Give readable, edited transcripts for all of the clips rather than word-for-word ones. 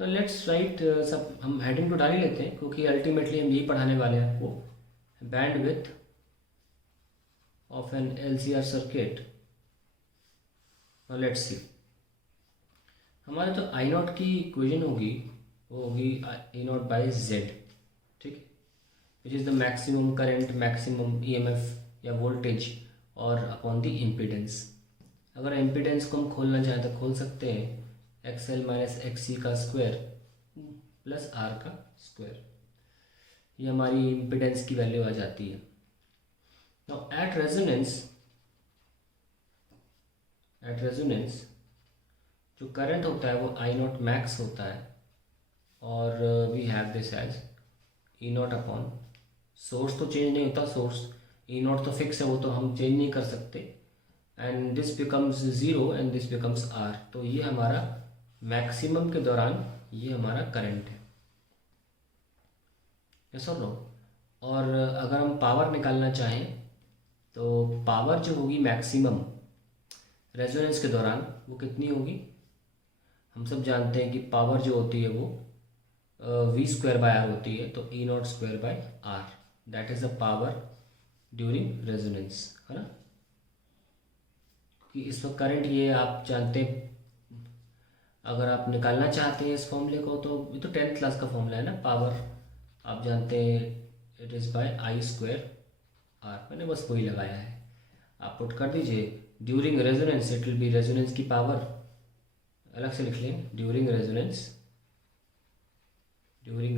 तो let's write, सब हम हेडिंग तो डाल ही लेते हैं क्योंकि अल्टीमेटली हम यही पढ़ाने वाले हैं आपको। Bandwidth of an LCR circuit. Let's see, हमारे तो आई नॉट की इक्वेशन होगी, वो होगी आई नॉट बाई जेड, ठीक है, which is the maximum current, maximum EMF या वोल्टेज और अपॉन द इम्पीडेंस। अगर इम्पीडेंस को हम खोलना चाहें तो खोल सकते हैं, X L minus X C का स्क्वायर प्लस आर का स्क्वायर, ये हमारी इम्पीडेंस की वैल्यू आ जाती है। नाउ एट रेजोनेंस जो करंट होता है वो आई नॉट मैक्स होता है, और we have this as E not upon, source तो चेंज नहीं होता, सोर्स ई नॉट तो फिक्स है, वो तो हम चेंज नहीं कर सकते, and this becomes zero and this becomes R. तो ये हमारा मैक्सिमम के दौरान ये हमारा करंट है, यस और नो। और अगर हम पावर निकालना चाहें तो पावर जो होगी मैक्सिमम रेजोनेंस के दौरान वो कितनी होगी, हम सब जानते हैं कि पावर जो होती है वो वी स्क्वायर बाय आर होती है, तो e naught square by r, that is the power during resonance, है ना। कि इस वक्त करंट ये आप जानते हैं, अगर आप निकालना चाहते हैं इस फॉर्मूले को तो ये तो 10th क्लास का फॉर्मूला है ना, पावर आप जानते हैं it is by I square R, मैंने बस वही लगाया है, आप पुट कर दीजिए। During resonance it will be resonance की पावर, अलग से लिख लें, ड्यूरिंग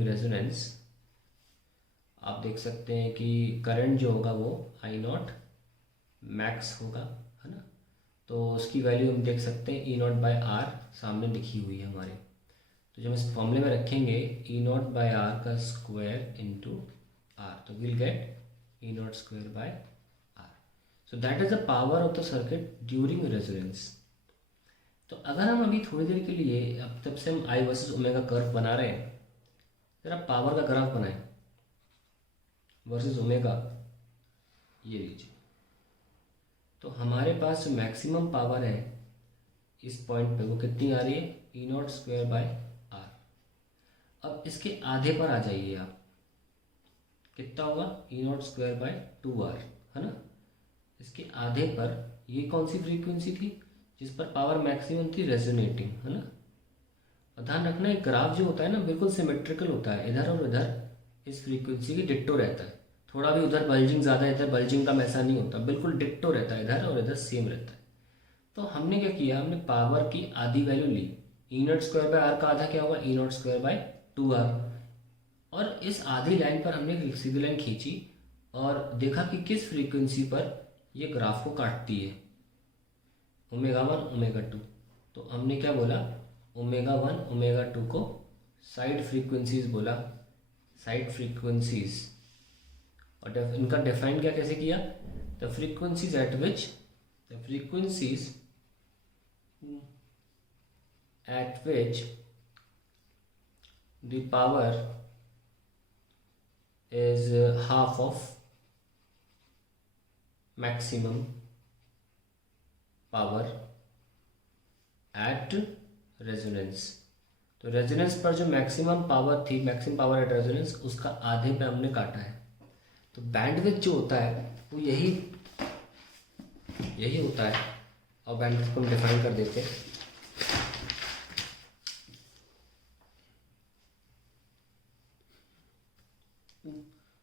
रेजोनेंस आप देख सकते हैं कि करंट जो होगा वो आई नॉट मैक्स होगा, है ना। तो उसकी वैल्यू हम देख सकते हैं ई नॉट बाय आर सामने लिखी हुई है हमारे, तो जब इस फॉर्मूले में रखेंगे ई नॉट बाय आर का स्क्वायर इंटू आर, तो will get E naught square by R. So that is the power of the circuit during resonance. तो अगर हम अभी थोड़ी देर के लिए, अब तब से हम आई वर्सेस ओमेगा कर्व बना रहे हैं, जरा पावर का ग्राफ बनाएं वर्सेस ओमेगा, ये लीजिए। तो हमारे पास जो मैक्सिमम पावर है इस पॉइंट पे वो कितनी आ रही है, ई नॉट स्क्वायर बाय आर। अब इसके आधे पर आ जाइए आप, कितना होगा, ई नॉट स्क्वायर बाय 2r, है ना। इसके आधे पर ये कौन सी फ्रीक्वेंसी थी जिस पर पावर मैक्सिमम थी, रेजोनेटिंग, है ना। और ध्यान रखना एक ग्राफ जो होता है ना बिल्कुल सिमेट्रिकल होता है, इधर और इधर इस फ्रीक्वेंसी की डिट्टो रहता है, थोड़ा भी उधर बल्जिंग ज़्यादा इधर बल्जिंग कम ऐसा नहीं होता, बिल्कुल डिट्टो रहता है, इधर और इधर सेम रहता है। तो हमने क्या किया, हमने पावर की आधी वैल्यू ली, E naught square by R का आधा क्या होगा, ई नॉट स्क्वायर बाय 2r, और इस आधी लाइन पर हमने एक सीधी लाइन खींची और देखा कि किस फ्रीक्वेंसी पर ये ग्राफ को काटती है, ओमेगा 1 ओमेगा 2। तो हमने क्या बोला, ओमेगा 1 ओमेगा 2 को साइड फ्रीक्वेंसीज बोला, साइड फ्रीक्वेंसीज, और इनका डिफाइन क्या कैसे किया, the frequencies eight which the power is half of maximum power at resonance। तो रेजोनेंस पर जो मैक्सिमम पावर थी, मैक्सिमम पावर एट रेजोनेंस, उसका आधे पे हमने काटा है। तो बैंडविड्थ जो होता है वो यही होता है, और बैंडविड्थ को हम डिफाइन कर देते हैं।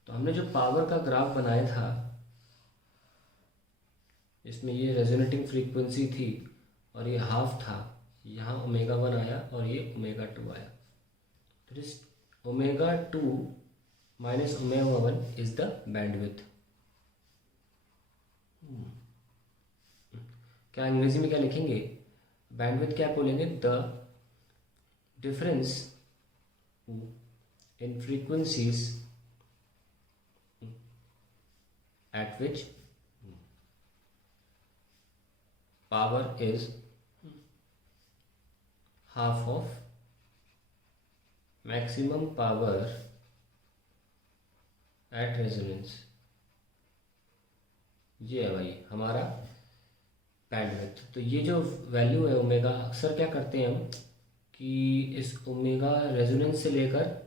तो हमने जो पावर का ग्राफ बनाया था, इसमें ये रेजोनेटिंग फ्रीक्वेंसी थी और ये हाफ था, यहाँ ओमेगा 1 आया और ये ओमेगा 2 आया, तो इस omega 2 minus omega 1 is the bandwidth. क्या अंग्रेजी में क्या लिखेंगे, बैंडविड्थ क्या बोलेंगे, the difference in frequencies at which power is half of maximum power at resonance। ये है भाई हमारा बैंडविड्थ। तो ये जो वैल्यू है ओमेगा, अक्सर क्या करते हैं हम कि इस ओमेगा रेजोनेंस से लेकर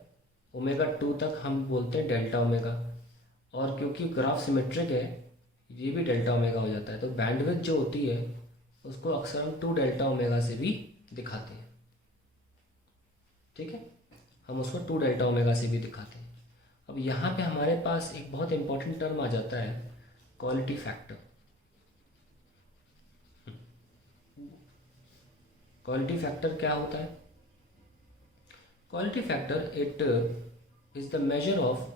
ओमेगा 2 तक हम बोलते हैं डेल्टा ओमेगा, और क्योंकि ग्राफ सिमेट्रिक है ये भी डेल्टा ओमेगा हो जाता है, तो बैंडविड्थ जो होती है उसको अक्सर हम 2 डेल्टा ओमेगा से भी दिखाते हैं। ठीक है, हम उसको 2 डेल्टा ओमेगा से भी दिखाते हैं। अब यहाँ पे हमारे पास एक बहुत इंपॉर्टेंट टर्म आ जाता है, क्वालिटी फैक्टर। क्वालिटी फैक्टर क्या होता है? Quality factor it is the measure of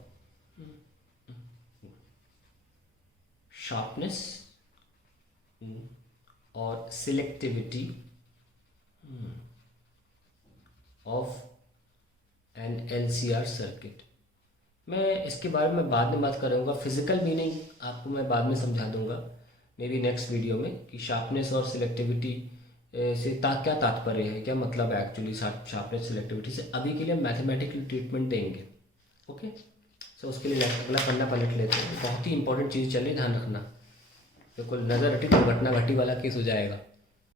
sharpness और selectivity of an LCR circuit. मैं इसके बारे में बाद में बात करूँगा, फिजिकल मीनिंग आपको मैं बाद में समझा दूंगा मे बी नेक्स्ट वीडियो में, कि शार्पनेस और सिलेक्टिविटी से क्या तात्पर्य है, क्या मतलब है एक्चुअली शार्पनेस सिलेक्टिविटी से। अभी के लिए मैथमेटिकल ट्रीटमेंट देंगे। ओके, सो उसके लिए अगला पन्ना पलट लेते हैं। बहुत ही इंपॉर्टेंट चीज़ चल रही, ध्यान रखना, बिल्कुल नज़र हटी तो घटना घटी वाला केस हो जाएगा।